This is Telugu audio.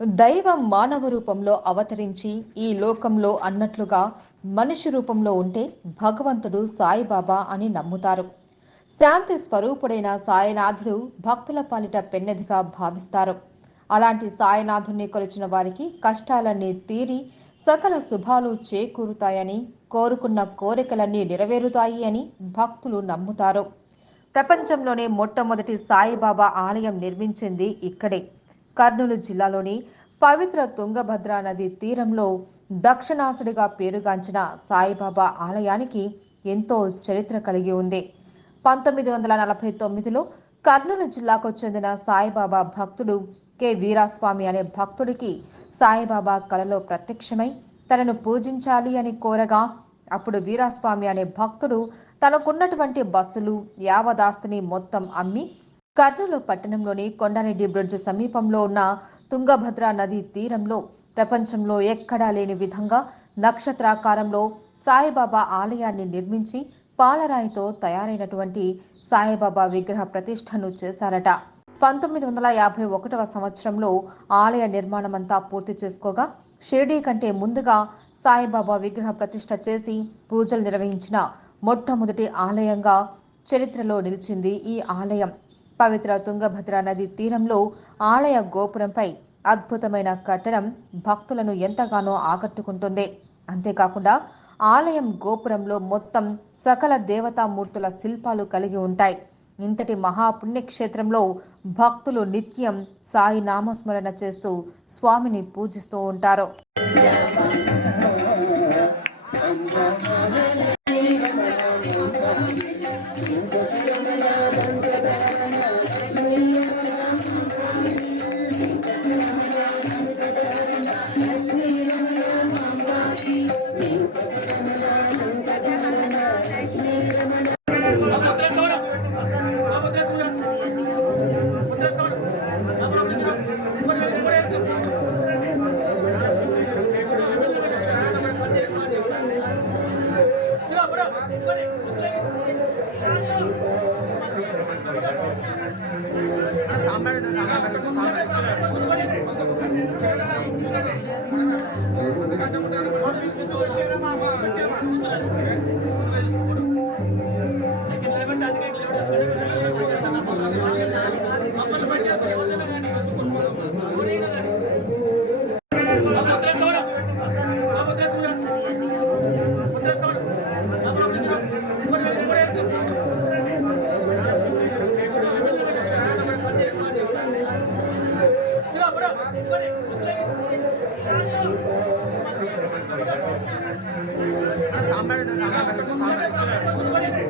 దైవం మానవ రూపంలో అవతరించి ఈ లోకంలో అన్నట్లుగా మనిషి రూపంలో ఉంటే భగవంతుడు సాయిబాబా అని నమ్ముతారు. శాంతి స్వరూపుడైన సాయినాథుడు భక్తుల పాలిట పెన్నెదిగా భావిస్తారు. అలాంటి సాయినాథుణ్ణి కొలిచిన వారికి కష్టాలన్నీ తీరి సకల శుభాలు చేకూరుతాయని, కోరుకున్న కోరికలన్నీ నెరవేరుతాయి అని భక్తులు నమ్ముతారు. ప్రపంచంలోనే మొట్టమొదటి సాయిబాబా ఆలయం నిర్మించింది ఇక్కడే. కర్నూలు జిల్లాలోని పవిత్ర తుంగభద్ర నది తీరంలో దక్షిణాసుడిగా పేరుగాంచిన సాయిబాబా ఆలయానికి ఎంతో చరిత్ర కలిగి ఉంది. 1949లో కర్నూలు జిల్లాకు చెందిన సాయిబాబా భక్తుడు కె వీరాస్వామి అనే భక్తుడికి సాయిబాబా కలలో ప్రత్యక్షమై తనను పూజించాలి అని కోరగా, అప్పుడు వీరాస్వామి అనే భక్తుడు తనకున్నటువంటి బస్సులు యావదాస్తిని మొత్తం అమ్మి కర్నూలు పట్టణంలోని కొండారెడ్డి బ్రిడ్జ్ సమీపంలో ఉన్న తుంగభద్ర నది తీరంలో ప్రపంచంలో ఎక్కడా లేని విధంగా నక్షత్రాకారంలో సాయిబాబా ఆలయాన్ని నిర్మించి పాలరాయితో తయారైనటువంటి సాయిబాబా విగ్రహ ప్రతిష్టను చేశారట. 1951వ సంవత్సరంలో ఆలయ నిర్మాణమంతా పూర్తి చేసుకోగా షిరిడీ కంటే ముందుగా సాయిబాబా విగ్రహ ప్రతిష్ట చేసి పూజలు నిర్వహించిన మొట్టమొదటి ఆలయంగా చరిత్రలో నిలిచింది ఈ ఆలయం. పవిత్ర తుంగభద్ర నది తీరంలో ఆలయ గోపురంపై అద్భుతమైన కట్టడం భక్తులను ఎంతగానో ఆకట్టుకుంటుంది. అంతేకాకుండా ఆలయం గోపురంలో మొత్తం సకల దేవతామూర్తుల శిల్పాలు కలిగి ఉంటాయి. ఇంతటి మహాపుణ్యక్షేత్రంలో భక్తులు నిత్యం సాయి నామస్మరణ చేస్తూ స్వామిని పూజిస్తూ ఉంటారు. సాంబార్